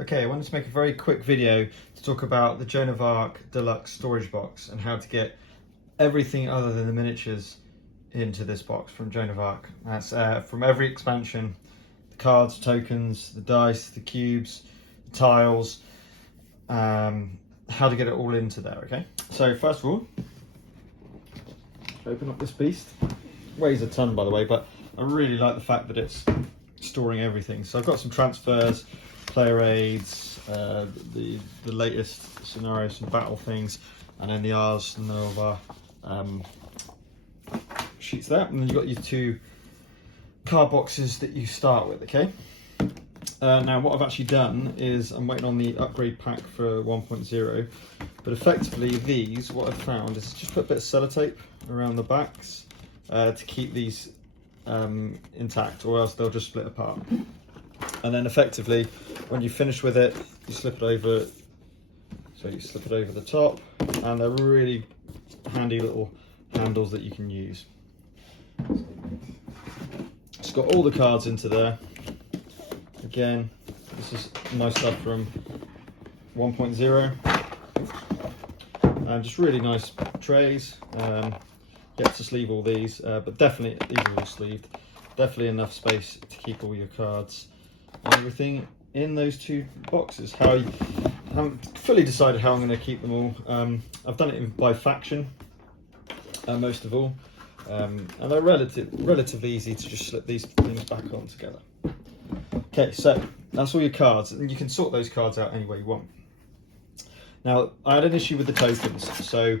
Okay, I wanted to make a very quick video to talk about the Joan of Arc Deluxe storage box and how to get everything other than the miniatures into this box from Joan of Arc. That's from every expansion: the cards, tokens, the dice, the cubes, the tiles, how to get it all into there, okay? So first of all, open up this beast. Weighs a ton, by the way, but I really like the fact that it's storing everything. So I've got some transfers, player aids, the latest scenarios and battle things, and then the Ars Nova sheets there. And then you've got your two card boxes that you start with, okay? Now what I've actually done is I'm waiting on the upgrade pack for 1.0, but effectively these, what I've found is just put a bit of sellotape around the backs to keep these intact, or else they'll just split apart. And then effectively, when you finish with it, you slip it over. So you slip it over the top, and they're really handy little handles that you can use. It's got all the cards into there. Again, this is nice stuff from 1.0. Just really nice trays. You have to sleeve all these, but definitely these are all sleeved. Definitely enough space to keep all your cards and everything in those two boxes. I haven't fully decided how I'm going to keep them all. I've done it by faction, most of all, and they're relatively easy to just slip these things back on together. Okay, so that's all your cards, and you can sort those cards out any way you want. Now, I had an issue with the tokens, so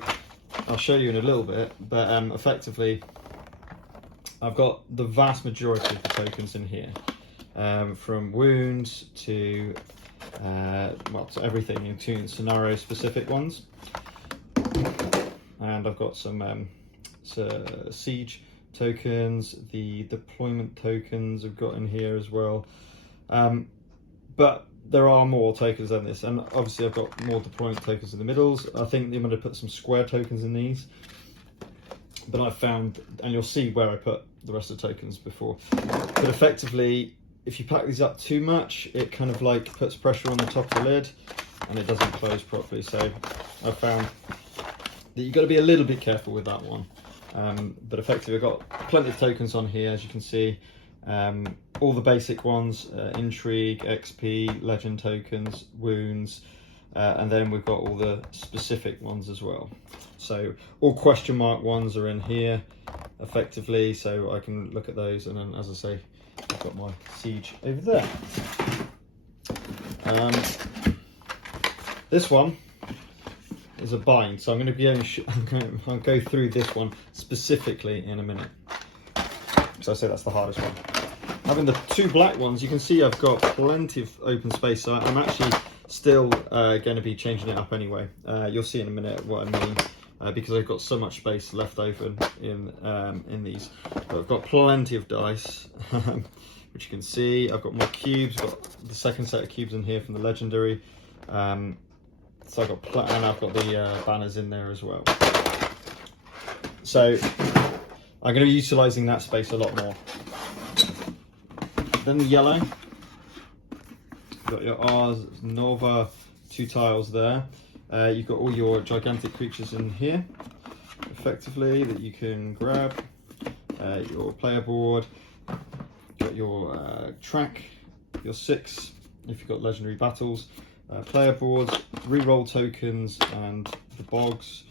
I'll show you in a little bit, but effectively I've got the vast majority of the tokens in here, from wounds to well, to everything, including scenario specific ones. And I've got some siege tokens, the deployment tokens I've got in here as well, but there are more tokens than this, and obviously I've got more deployment tokens in the middles. I think I'm going to put some square tokens in these, but I found, and you'll see where I put the rest of the tokens before, but effectively if you pack these up too much, it kind of like puts pressure on the top of the lid and it doesn't close properly. So I found that you've got to be a little bit careful with that one. But effectively I've got plenty of tokens on here, as you can see. All the basic ones, intrigue, XP, legend tokens, wounds, and then we've got all the specific ones as well. So all question mark ones are in here effectively, so I can look at those. And then, as I say, I've got my siege over there. This one is a bind, so I'm going to be I'll go through this one specifically in a minute. So I say that's the hardest one. Having the two black ones, you can see I've got plenty of open space, so I'm actually still going to be changing it up anyway. You'll see in a minute what I mean, because I've got so much space left open in these. But I've got plenty of dice, which you can see. I've got more cubes. I've got the second set of cubes in here from the legendary. So I've got and I've got the banners in there as well. So I'm going to be utilising that space a lot more. Then the yellow, you've got your Ars Nova, two tiles there. You've got all your gigantic creatures in here, effectively, that you can grab. Your player board, got your track, your 6, if you've got legendary battles, player boards, reroll tokens, and the bogs.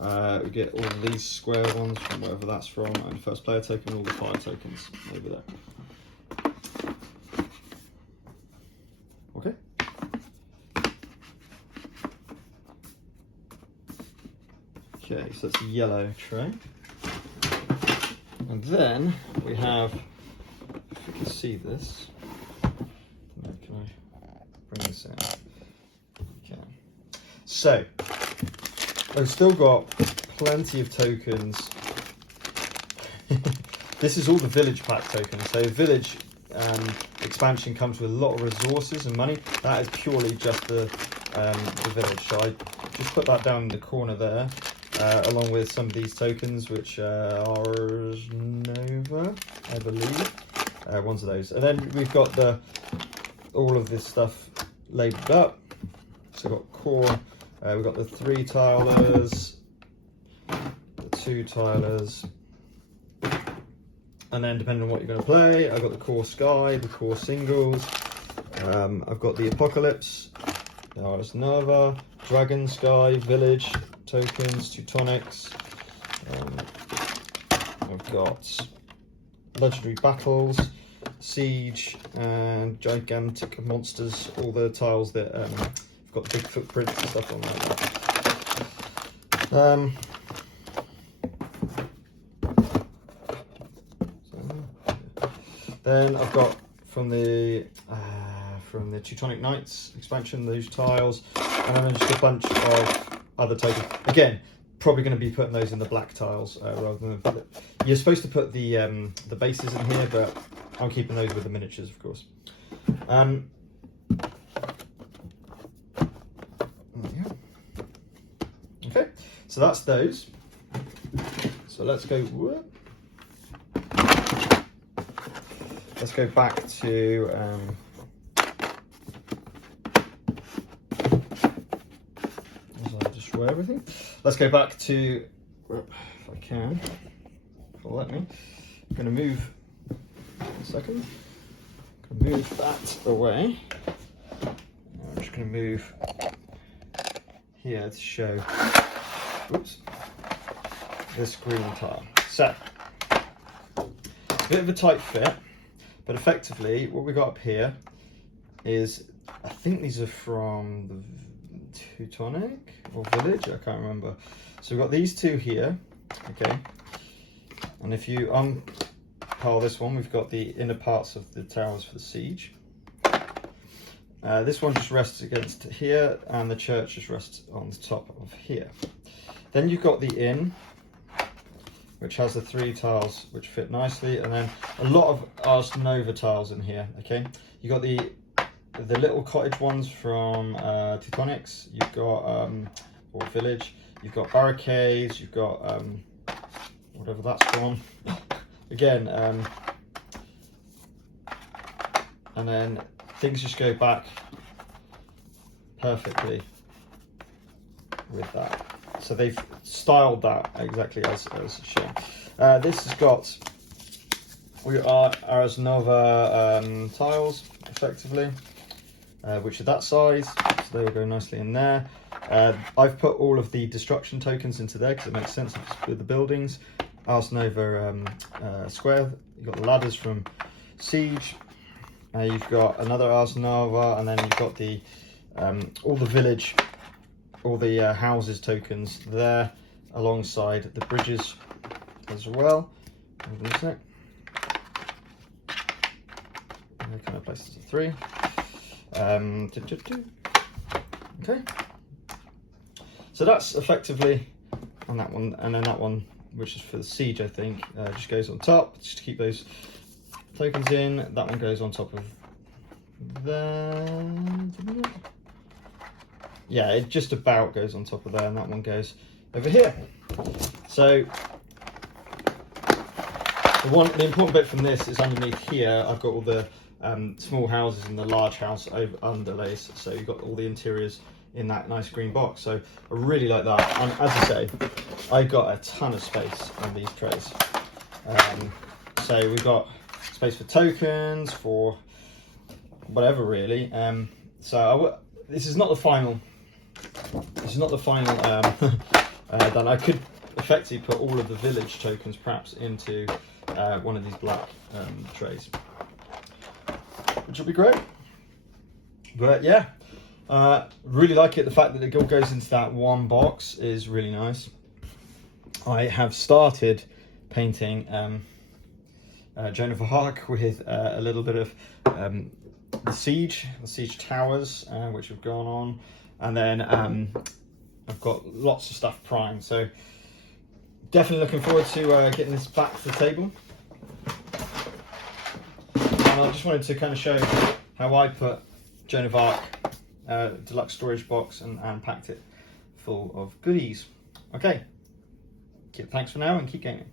We get all of these square ones from wherever that's from, and first player token, all the fire tokens over there. Okay. Okay, so that's the yellow tray. And then we have, if you can see this, can I bring this out? Okay. So, I've still got plenty of tokens. This is all the village pack tokens. So village expansion comes with a lot of resources and money. That is purely just the village. So I just put that down in the corner there, along with some of these tokens, which are Nova, I believe. Ones of those. And then we've got all of this stuff labelled up. So we've got core, we've got the 3 tilers, the 2 tilers, and then depending on what you're going to play, I've got the core Sky, the core singles, I've got the Apocalypse, the Ars Nova, Dragon, Sky, Village, tokens, Teutonics, I've got Legendary Battles, Siege, and Gigantic Monsters, all the tiles that have got big footprints and stuff on there. Then I've got from the Teutonic Knights expansion those tiles, and then just a bunch of other tokens. Again, probably going to be putting those in the black tiles rather than the. You're supposed to put the bases in here, but I'm keeping those with the miniatures, of course. Okay, so that's those. So let's go. Let's go back to. I'll destroy everything. Let's go back to, if I can, if it'll let me. I'm going to move. A second. I'm going to move that away. I'm just going to move here to show. Oops. This green tile. So, a bit of a tight fit, but effectively what we got up here is, I think these are from the Teutonic or Village, I can't remember. So we've got these two here, okay, and if you unpile this one, we've got the inner parts of the towers for the siege. This one just rests against here, and the church just rests on the top of here. Then you've got the inn, which has the 3 tiles which fit nicely, and then a lot of Ars Nova tiles in here. Okay, you got the little cottage ones from Teutonics. You've got or Village. You've got barricades. You've got whatever that's from. Again, and then things just go back perfectly with that. So they've styled that exactly as shown. This has got Ars Nova tiles, effectively, which are that size, so they will go nicely in there. I've put all of the destruction tokens into there because it makes sense with the buildings. Ars Nova square, you've got the ladders from Siege, you've got another Ars Nova, and then you've got the all the village, all the houses tokens there, alongside the bridges as well. Hold on a sec. And kind of places of 3. Okay. So that's effectively on that one, and then that one, which is for the siege, I think, just goes on top, just to keep those tokens in. That one goes on top of there. Yeah, it just about goes on top of there, and that one goes over here. So the important bit from this is underneath here. I've got all the small houses and the large house underlays. So you've got all the interiors in that nice green box. So I really like that. And as I say, I got a ton of space on these trays. So we've got space for tokens, for whatever really. This is not the final. This is not the final done. I could effectively put all of the village tokens perhaps into one of these black trays, which will be great. But yeah, really like it. The fact that it all goes into that one box is really nice. I have started painting Joan of Arc with a little bit of the siege towers, which have gone on, and then I've got lots of stuff primed. So definitely looking forward to getting this back to the table. And I just wanted to kind of show how I put Joan of Arc deluxe storage box and packed it full of goodies. Okay, thanks for now, and keep gaming.